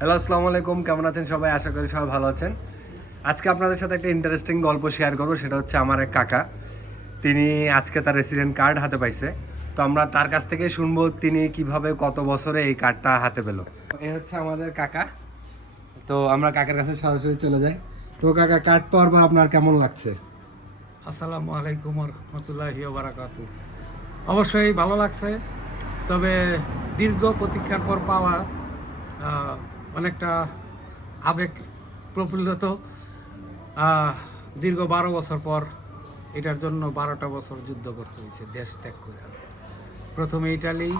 Hello, আসসালামু আলাইকুম। কেমন আছেন সবাই? আশা করি সবাই ভালো আছেন। আজকে আপনাদের সাথে একটা ইন্টারেস্টিং গল্প শেয়ার করবো। সেটা হচ্ছে আমার এক কাকা, তিনি আজকে তার রেসিডেন্ট কার্ড হাতে পাইছে। তো আমরা তার কাছ থেকে শুনবো তিনি কিভাবে কত বছরে এই কার্ডটা হাতে পেল। এই হচ্ছে আমাদের কাকা। তো আমরা কাকার কাছে সরাসরি চলে যাই। তো কাকা, কার্ড পাওয়ার পর আপনার কেমন লাগছে? আসসালামু আলাইকুম রহমতুল্লাহি বারাকাতু। অবশ্যই ভালো লাগছে, তবে দীর্ঘ প্রতীক্ষার পর পাওয়া অনেকটা আবেগ প্রফুল্লিত। দীর্ঘ 12 বছর পর এটার জন্য 12টা বছর যুদ্ধ করতে হয়েছে দেশ ত্যাগ করে। প্রথমে ইটালি,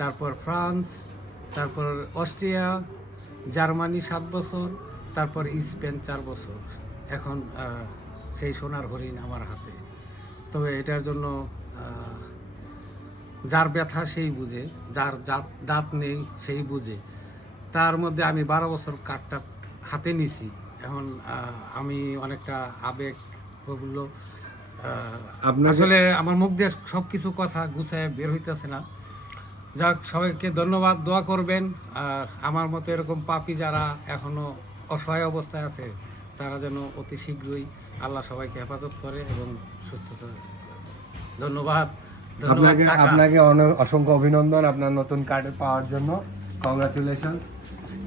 তারপর ফ্রান্স, তারপর অস্ট্রিয়া, জার্মানি 7 বছর, তারপর স্পেন 4 বছর। এখন সেই সোনার হরিণ আমার হাতে। তবে এটার জন্য যার ব্যথা সেই বুঝে, যার দাঁত নেই সেই বুঝে। তার মধ্যে আমি 12 বছর কার্ডটা হাতে নিছি। এখন আমি অনেকটা আবেগ প্রফুল্ল। আসলে আমার মুখ দিয়ে সব কিছু কথা গুছায় বের হইতেছে না। যাক, সবাইকে ধন্যবাদ, দোয়া করবেন। আর আমার মতো এরকম পাপী যারা এখনো অসহায় অবস্থায় আছে, তারা যেন অতি শীঘ্রই আল্লাহ সবাইকে হেফাজত করে এবং সুস্থতা। ধন্যবাদ। আপনাকে আপনাকে অসংখ্য অভিনন্দন আপনার নতুন কার্ড পাওয়ার জন্য। কংগ্রাচুলেশন।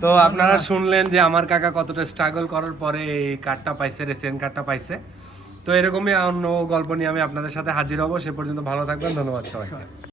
তো আপনারা শুনলেন যে আমার কাকা কতটা স্ট্রাগল করার পরে এই কার্ডটা পাইছে, রেসিডেন্ট কার্ডটা পাইছে। তো এরকমই অন্য গল্প নিয়ে আমি আপনাদের সাথে হাজির হব। সে পর্যন্ত ভালো থাকবেন। ধন্যবাদ সবাই।